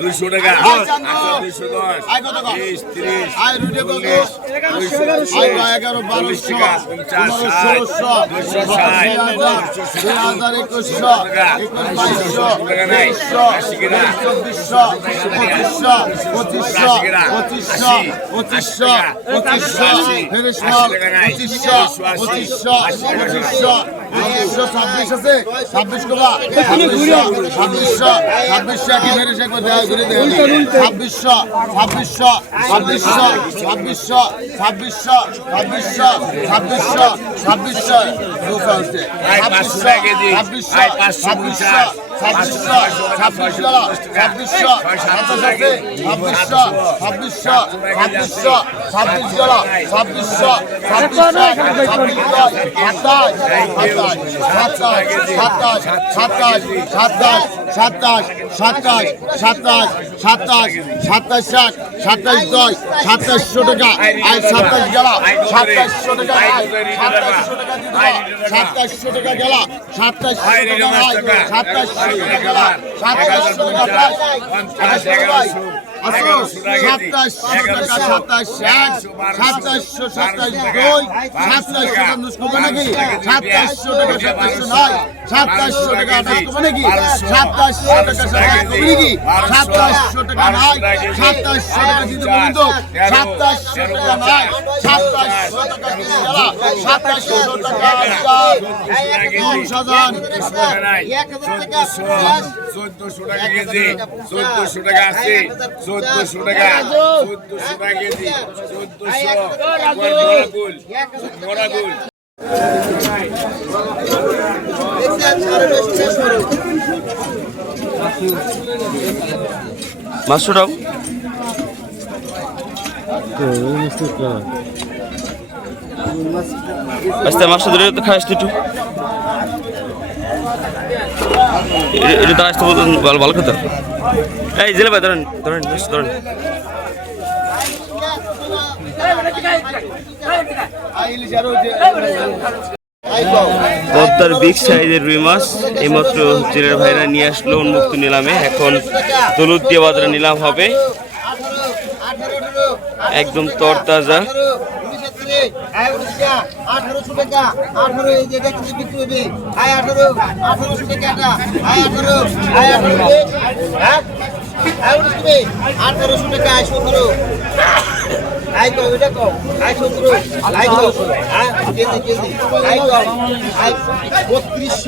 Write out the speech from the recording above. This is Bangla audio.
দুইশো টাকা। দুইশো দশ বিশ ত্রিশ এগারো বারোশ ষোলোশো দুইশো ষাট দুই হাজার একুশশো একুশশো বাইশশো চব্বিশশো পঁচিশশো পঁচিশশো পঁচিশশো পঁচিশশো পঁচিশশো ফেরিশো ছাব্বিশ আছে? ছাব্বিশ কোলা ছাব্বিশশো ছাব্বিশশো একই ফেরেশ একবার দেওয়া ঘুরে দেওয়া ছাব্বিশশো ছাব্বিশশো ছাব্বিশশো ছাব্বিশশো ছাব্বিশশো ছাব্বিশশো ছাব্বিশশো ছাব্বিশশো। ছাব্বিশশো ছাব্বিশশো ছাব্বিশশো ছাব্বিশশো ছাব্বিশশো ছাব্বিশশো ছাব্বিশশো ছাব্বিশশো ছাব্বিশশো ছাব্বিশশো ছাব্বিশশো ছাব্বিশশো সাতাশ সাতাশ সাতাশ সাতাশ সাতাশ সাতাশ সাতাশ সাতাশ সাতাশ সাতাশ সাতাশ দশ সাতাশশো টাকা আয় সাতাশ গেল সাতাশশো টাকা সাতাশশো টাকা সাতাশশো টাকা গেল সাতাশশো টাকা সাতাশশো সাতাশ পঞ্চাশ এগারোশো এগারোশো টাকা সাতাশ এক সাতাশশো সাতাশ দুই সাতাশশো টাকা নাকি? সাতাশশো টাকা সাতাশশো নয় সাতাশশো টাকা আঠাশ কমে নাকি? সাতাশশো টাকা সাতাশ কমে নাকি? সাতাশশো টাকা নয় সাতাশশো টাকা দিতে বলুন সাতাশশো টাকা নয় সাতাশশো টাকা দিতে গেল সাতাশশো টাকা চোদ্দশো টাকা কেজি চোদ্দশো টাকা আছে চোদ্দশো চোদ্দশো টাকা চোদ্দশো টাকা কেজি চোদ্দশো মাসুরাও? আস্তে তো খাস একটু এটা তো আসতে বলতেন ভালো ভালো খেতে এই জেলে ভাই, ধরেন ধরেন ধরেন পদ্মার বিগ সাইজের রুই মাছ, এইমাত্র জেলের ভাইরা নিয়ে আসলো উন্মুক্ত নিলামে। এখন দলুদ দিয়ে বাজারে নিলাম হবে। একদম তরতাজা। আঠারোশো টাকা আঠারো, এই যে আয় আঠারো, আঠারোশো টাকা আয় আঠারো আয় আঠারো হ্যাঁ? আয় আঠারোশো টাকা আয় সতেরো। আয় কম এটা কম আয় সতেরো, আয় কম হ্যাঁ কেজি কেজি আয় কম আয় বত্রিশ।